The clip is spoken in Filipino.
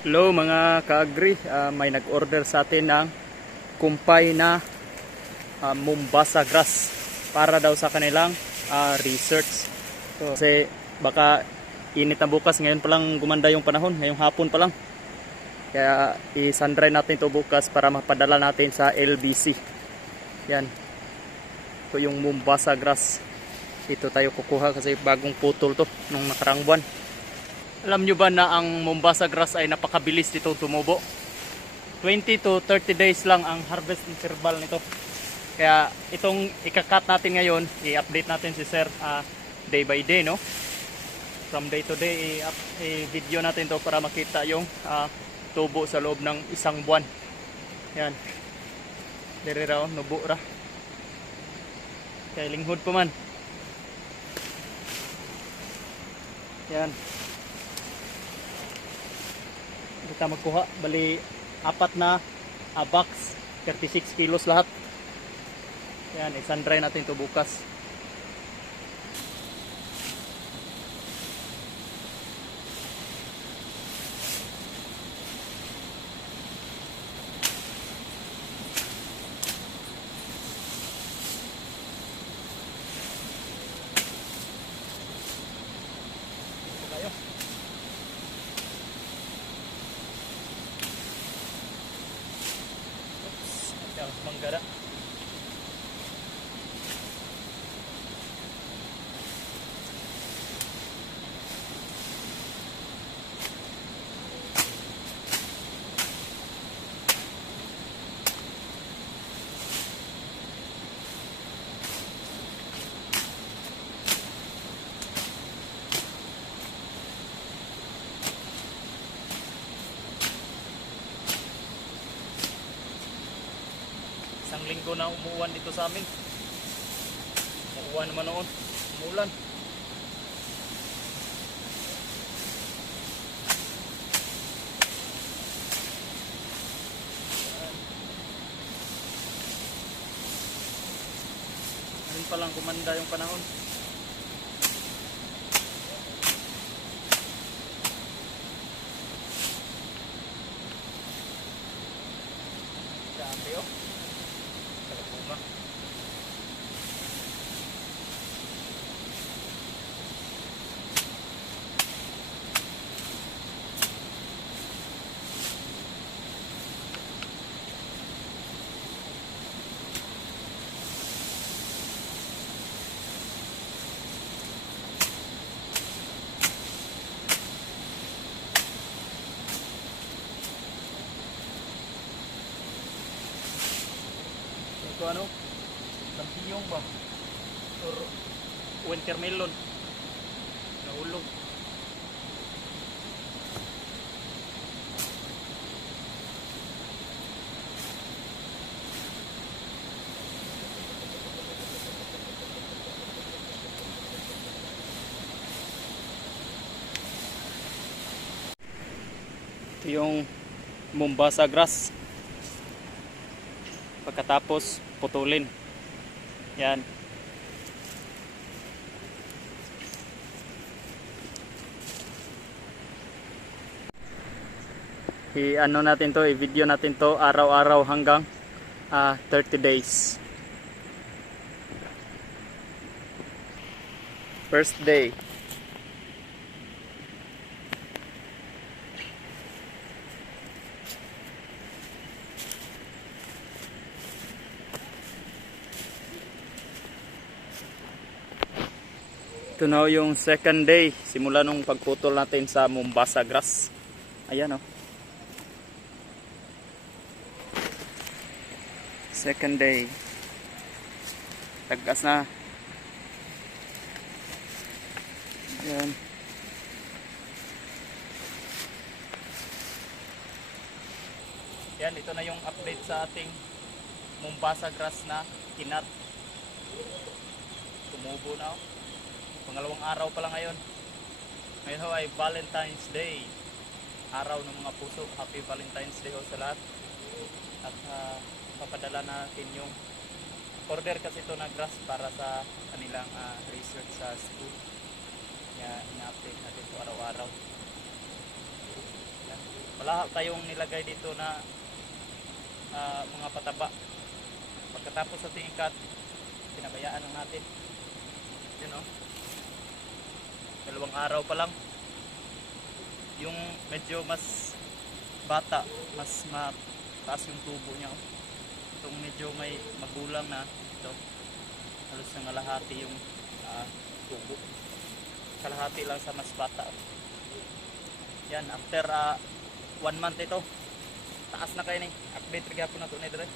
Hello mga ka-agri, may nag-order sa atin ng kumpay na Mombasa grass para daw sa kanilang research. So, kasi baka init na bukas, ngayon pa lang gumanda yung panahon, ngayong hapon pa lang. Kaya isandry natin to bukas para mapadala natin sa LBC. Yan. Ito yung Mombasa grass. Ito tayo kukuha kasi bagong putol to nung nakarang buwan. Alam nyo ba na ang Mombasa grass ay napakabilis nito tumubo? 20 to 30 days lang ang harvest interval nito. Kaya itong ikakat natin ngayon, i-update natin si Sir day by day, no? From day to day, i-video natin to para makita yung tubo sa loob ng isang buwan. Yan. Dere raw, nubo ra. Kaya linghod pa man. Yan. Kita magkuha, bali apat na box, 36 kilos lahat. Yan, isandry natin to bukas. Tayo. Manggara. Isang linggo na umuwan dito sa amin. Umuwan naman noon. Umulan. Ngayon pa lang kumanda yung panahon. Grabe oh. Bunga. Ito ano? Lampiyong ba? Or winter melon? Nahulog. Ito yung Mombasa grass. Pagkatapos putulin. Yan. I-ano natin to, i-video natin to araw-araw hanggang 30 days. First day. Ito na yung second day simula nung pagputol natin sa Mombasa grass. Ayan oh. Second day. Tagas na. Ayan. Yan, ito na yung update sa ating Mombasa grass na kinat. Tumubo na oh. Pangalawang araw pa lang ngayon. Ngayon ho ay Valentine's Day. Araw ng mga puso. Happy Valentine's Day ho sa lahat. At papadala natin yung order kasi ito na grass para sa kanilang research sa school. Kaya ina-update natin ito araw-araw. Yan. Wala tayong nilagay dito na mga pataba. Pagkatapos sa tingkat, pinabayaan lang natin. Yun o. 2 araw pa lang. Yung medyo mas bata, mas mataas yung tubo niya. Itong medyo may magulang na, ito, halos nangalahati yung tubo. Kalahati lang sa mas bata. Yan, after 1 month ito. Taas na kayo ni. Update rin po na ito ni Dre.